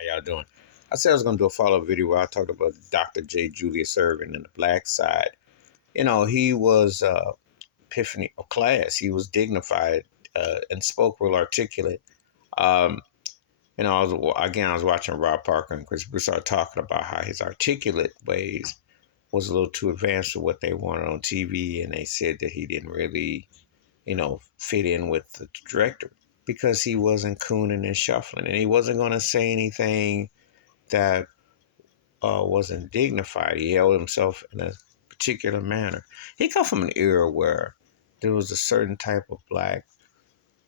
How y'all doing? I said I was going to do a follow-up video where I talked about Dr. J Julius Erving and the black side. He was epiphany of class. He was dignified and spoke real articulate. Um, I was watching Rob Parker and Chris Broussard talking about how his articulate ways was a little too advanced for what they wanted on TV, and they said that he didn't really, fit in with the director because he wasn't cooning and shuffling, and he wasn't going to say anything that wasn't dignified. He held himself in a particular manner. He come from an era where there was a certain type of black,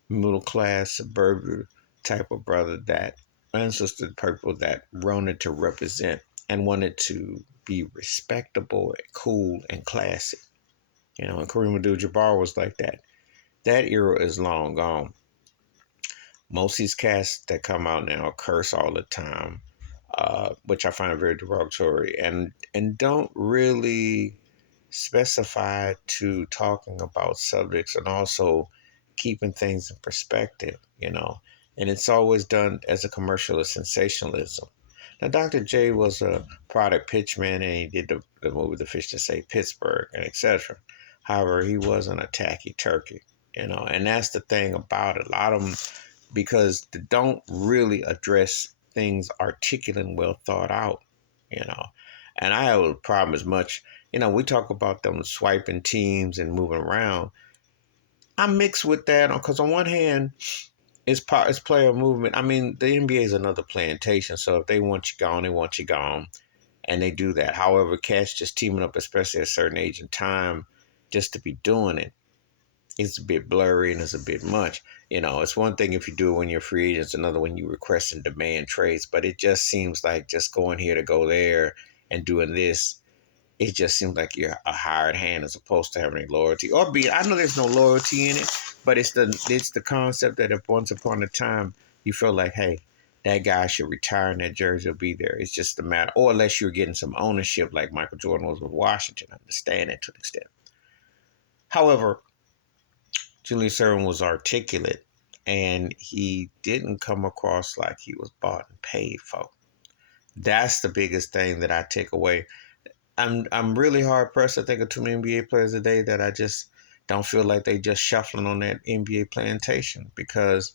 middle class, suburban type of brother that ancestor people that wanted to represent and wanted to be respectable and cool and classy. And Kareem Abdul-Jabbar was like that. That era is long gone. Most of these cats that come out now curse all the time, which I find very derogatory, and don't really specify to talking about subjects and also keeping things in perspective, And it's always done as a commercial of sensationalism. Now, Dr. J was a product pitchman, and he did the movie The Fish That Saved Pittsburgh, and etc. However, he wasn't a tacky turkey, and that's the thing about it. A lot of them, because they don't really address things articulate and well thought out, you know. And I have a problem as much, we talk about them swiping teams and moving around. I'm mixed with that because on one hand, it's player movement. I mean, the NBA is another plantation, so if they want you gone, they want you gone, and they do that. However, cats just teaming up, especially at a certain age and time, just to be doing it, it's a bit blurry and it's a bit much. It's one thing if you do it when you're free agent, it's another when you request and demand trades. But it just seems like just going here to go there and doing this, it just seems like you're a hired hand as opposed to having any loyalty. I know there's no loyalty in it, but it's the concept that if once upon a time you feel like, hey, that guy should retire and that jersey will be there. It's just a matter, or unless you're getting some ownership like Michael Jordan was with Washington, I understand it to an extent. However, Julius Erving was articulate, and he didn't come across like he was bought and paid for. That's the biggest thing that I take away. I'm really hard pressed to think of too many NBA players today that I just don't feel like they just shuffling on that NBA plantation because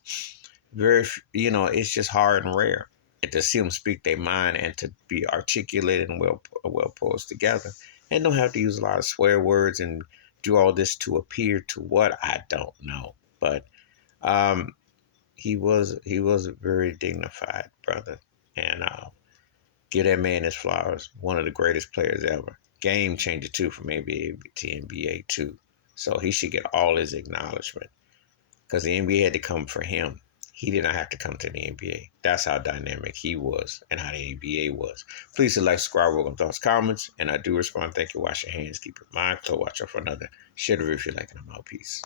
it's just hard and rare to see them speak their mind and to be articulate and well posed together, and don't have to use a lot of swear words and do all this to appear to what I don't know. But he was a very dignified brother, and give that man his flowers. One of the greatest players ever, game changer too from NBA to NBA too. So he should get all his acknowledgement because the NBA had to come for him. He did not have to come to the NBA. That's how dynamic he was and how the NBA was. Please like, subscribe, welcome thoughts, comments, and I do respond. Thank you. Wash your hands, keep your mind clear, watch out for another. Share the review if you like, and I'm out. Peace.